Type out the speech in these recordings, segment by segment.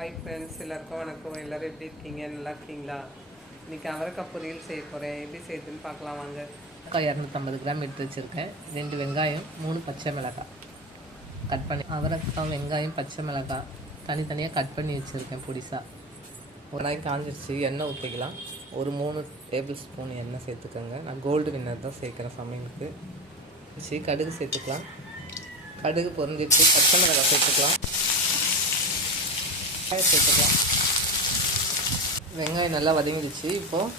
Hi friends, எல்லாருக்கும் வணக்கம். எல்லோரும் எப்படி இருக்கீங்க? நல்லா இருக்கீங்களா? இன்றைக்கி அவரைக்காய் பொரியல் செய்ய போகிறேன். எப்படி செய்யுதுன்னு பார்க்கலாம் வாங்க. அவரைக்காய் 250 கிராம் எடுத்து வச்சுருக்கேன். 2 வெங்காயம், 3 பச்சை மிளகாய் கட் பண்ணி, அவரைக்காய், வெங்காயம், பச்சை மிளகாய் தனித்தனியாக கட் பண்ணி வச்சுருக்கேன் பொடிசாக. ஒரு நாளைக்கு காஞ்சிடுச்சு. எண்ணெய் ஊற்றிக்கலாம். ஒரு 3 டேபிள் ஸ்பூன் எண்ணெய் சேர்த்துக்கோங்க. நான் கோல்டு வின்னர் தான் சேர்க்குறேன் சமையலுக்கு. கடுகு சேர்த்துக்கலாம். கடுகு பொரிஞ்சிடுச்சு. பச்சை மிளகாய் சேர்த்துக்கலாம். சேர்த்துக்கலாம். வெங்காயம் நல்லா வதங்கிடுச்சு. இப்போது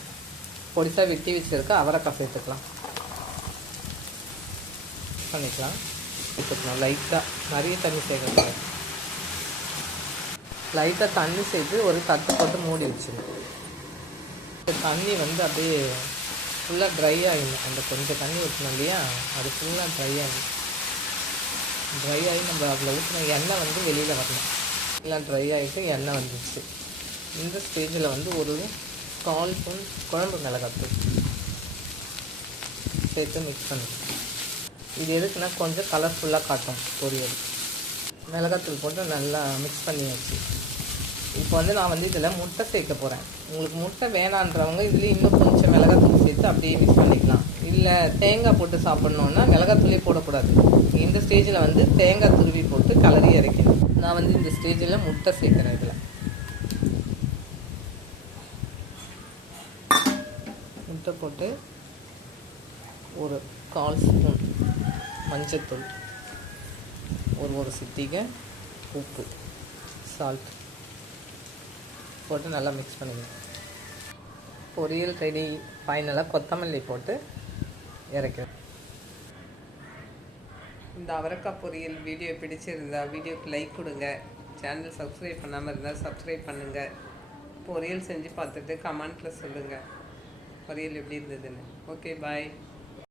பொடிசாக வெட்டி வச்சுருக்க அவரைக்காய் சேர்த்துக்கலாம். பண்ணிக்கலாம். சேர்த்துக்கலாம். லைட்டாக நிறைய தண்ணி சேர்க்கணும். லைட்டாக தண்ணி சேர்த்து ஒரு தட்டு போட்டு மூடி வச்சிடணும். தண்ணி வந்து அப்படியே ஃபுல்லாக ட்ரை ஆகிடும். அந்த கொஞ்சம் தண்ணி ஊற்றணும் இல்லையா, அது ஃபுல்லாக ட்ரை ஆகிடும். ட்ரை ஆகி நம்ம அதில் ஊற்றின எண்ணெய் வந்து வெளியில் வரணும். எல்லாம் ட்ரை ஆகிட்டு எண்ணெய் வந்துடுச்சு. இந்த ஸ்டேஜில் வந்து ஒரு 1/4 ஸ்பூன் குழம்பு மிளகாத்தூள் சேர்த்து மிக்ஸ் பண்ணுவோம். இது எதுக்குன்னா கொஞ்சம் கலர்ஃபுல்லாக காட்டும் பொரியல். மிளகாத்தூள் போட்டு நல்லா மிக்ஸ் பண்ணியாச்சு. இப்போ வந்து நான் வந்து இதில் முட்டை சேர்க்க போகிறேன். உங்களுக்கு முட்டை வேணான்றவங்க இதுலேயும் இன்னும் கொஞ்சம் மிளகாத்தூள் சேர்த்து அப்படியே மிக்ஸ் பண்ணிக்கலாம். இல்லை தேங்காய் போட்டு சாப்பிட்ணுன்னா மிளகாத்தூளே போடக்கூடாது. இந்த ஸ்டேஜில் வந்து தேங்காய் துருவி போட்டு கலரி இறக்கணும். நான் வந்து இந்த ஸ்டேஜில் முட்டை சேர்க்குறேன். இதில் முட்டை போட்டு ஒரு 1/4 ஸ்பூன் மஞ்சத்தூள், ஒரு சிட்டிகை உப்பு, சால்ட் போட்டு நல்லா மிக்ஸ் பண்ணிக்கணும். பொரியல் ரெடி. ஃபைனலாக கொத்தமல்லி போட்டு இறக்கிறேன். இந்த அவரைக்காய் பொரியல் வீடியோ பிடிச்சிருந்தா வீடியோக்கு லைக் கொடுங்க. சேனல் சப்ஸ்கிரைப் பண்ணாமல் இருந்தால் சப்ஸ்கிரைப் பண்ணுங்கள். பொரியல் செஞ்சு பார்த்துட்டு கமெண்ட்டில் சொல்லுங்கள் பொரியல் எப்படி இருந்ததுன்னு. ஓகே, பாய்.